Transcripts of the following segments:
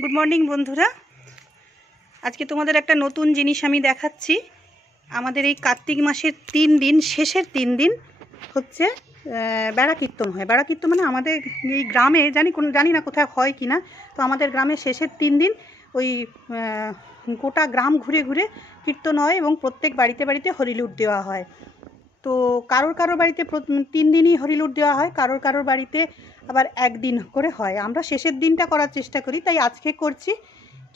Good morning বন্ধুরা, আজকে তোমাদের একটা নতুন জিনিস আমি দেখাচ্ছি। আমাদের এই কার্তিক মাসের 3 দিন, শেষের 3 দিন হচ্ছে বেড়া কীর্তন হয়। বেড়া কীর্তন মানে আমাদের এই গ্রামে, জানি না কোথায় হয় কি না, তো আমাদের গ্রামে শেষের 3 দিন ওই গোটা গ্রাম ঘুরে ঘুরে কীর্তন হয় এবং প্রত্যেক বাড়িতে বাড়িতে হরিলুট দেওয়া হয়। তো কারোর বাড়িতে 3 দিনই হরিলুট দেওয়া হয়, কারোর বাড়িতে আবার 1 দিন করে হয়। আমরা শেষের দিনটা করার চেষ্টা করি, তাই আজকে করছি।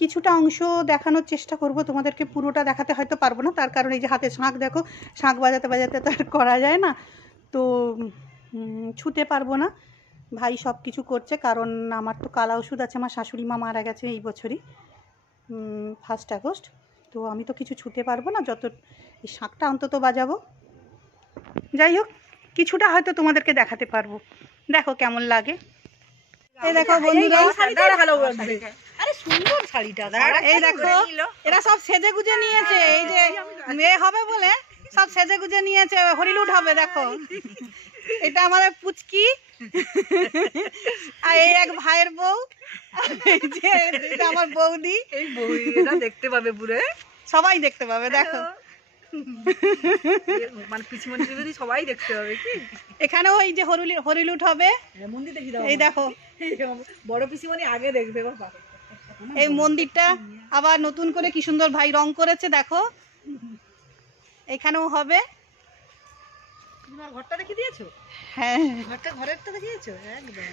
কিছুটা অংশ দেখানোর চেষ্টা করব, তোমাদেরকে পুরোটা দেখাতে হয়তো পারবো না, তার কারণ এই যে হাতে শাঁখ দেখো, শাঁখ বাজাতে বাজাতে তো আর করা যায় না, তো ছুতে পারবো না। ভাই সব কিছু করছে, কারণ আমার তো কালা ওষুধ আছে, আমার শাশুড়ি মা মারা গেছে এই বছরই 1 আগস্ট, তো আমি তো কিছু ছুতে পারবো না, যত এই শাঁখটা অন্তত বাজাবো। যাই হোক, কিছুটা হয়তো তোমাদেরকে দেখাতে পারবো, দেখো কেমন লাগে। এই দেখো বন্ধুরা, আরে সুন্দর শাড়িটা, এই দেখো এরা সব সেজে গুজে নিয়েছে, এই যে মেয়ে হবে বলে সব সেজে গুজে নিয়েছে, হরিলুট হবে। দেখো এটা আমাদের পুচকি, আর এই এক ভাইয়ের বউ, এই যে এটা আমার বৌদি। এই বউটা দেখতে পাবে পুরো, সবাই দেখতে পাবে, দেখো মানে পিছুমনি যদি সবাই দেখতে পাবে কি। এখানেও এই যে হরিলুট হবে, এই দেখো বড় পিসিমনি আগে দেখবে বাবা। এই মন্দিরটা আবার নতুন করে কি সুন্দর ভাই রং করেছে, দেখো এখানেও হবে। তোমার ঘরটা দেখে দিয়েছো? হ্যাঁ, ঘরেরটা দেখিয়েছো একদম।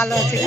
ভালো আছে।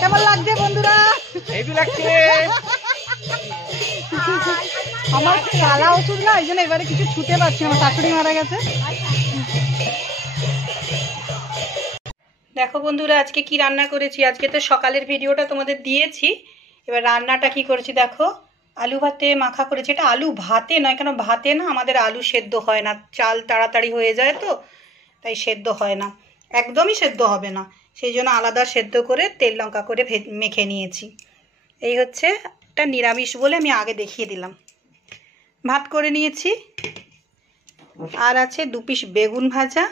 কেমন লাগছে বন্ধুরা? আমার কালা ওষুধ না, এই জন্য এবারে কিছু ছুটে পাচ্ছি, আমার শাশুড়ি মারা গেছে। দেখো বন্ধুরা, আজকে কি রান্না করেছি। আজকে তো সকালের ভিডিওটা তোমাদের দিয়েছি, এবার রান্নাটা কি করেছি দেখো। আলু ভাতে মাখা করেছি। এটা আলু ভাতে নয়, কেন ভাতে না আমাদের আলু সেদ্ধ হয় না, চাল তাড়াতাড়ি হয়ে যায় তো, তাই সেদ্ধ হয় না, একদমই সেদ্ধ হবে না, সেই জন্য আলাদা সেদ্ধ করে তেল লঙ্কা করে মেখে নিয়েছি। এই হচ্ছে একটা নিরামিষ বলে আমি আগে দেখিয়ে দিলাম। ভাত করে নিয়েছি, আর আছে 2 পিস বেগুন ভাজা,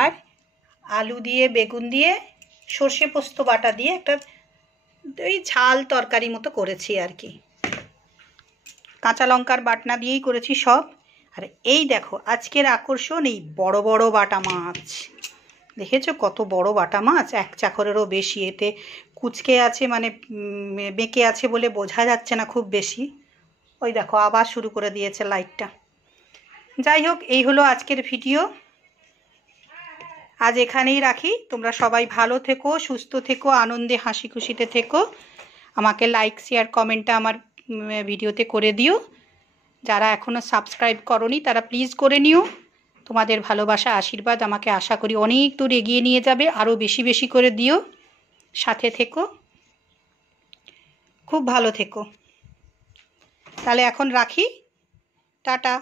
আর আলু দিয়ে বেগুন দিয়ে সর্ষে পোস্ত বাটা দিয়ে একটা ওই ঝাল তরকারি মতো করেছি আর কি, কাঁচা লঙ্কার বাটনা দিয়েই করেছি সব। আর এই দেখো আজকের আকর্ষণ, এই বড় বড় বাটা মাছ। দেখেছো কত বড় বাটা মাছ, 1 চাকরেরও বেশি। এতে কুচকে আছে, মানে বেঁকে আছে বলে বোঝা যাচ্ছে না খুব বেশি। ওই দেখো আবার শুরু করে দিয়েছে লাইটটা। যাই হোক, এই হলো আজকের ভিডিও। আজ এখানেই রাখি। তোমরা সবাই ভালো থেকো, সুস্থ থেকো, আনন্দে হাসি খুশিতে থেকো। আমাকে লাইক শেয়ার কমেন্টটা আমার ভিডিওতে করে দিও। যারা এখনও সাবস্ক্রাইব করনি তারা প্লিজ করে নিও। তোমাদের ভালোবাসা আশীর্বাদ আমাকে আশা করি অনেক দূর এগিয়ে নিয়ে যাবে। আরও বেশি বেশি করে দিও। সাথে থেকো, খুব ভালো থেকো। তাহলে এখন রাখি, টাটা।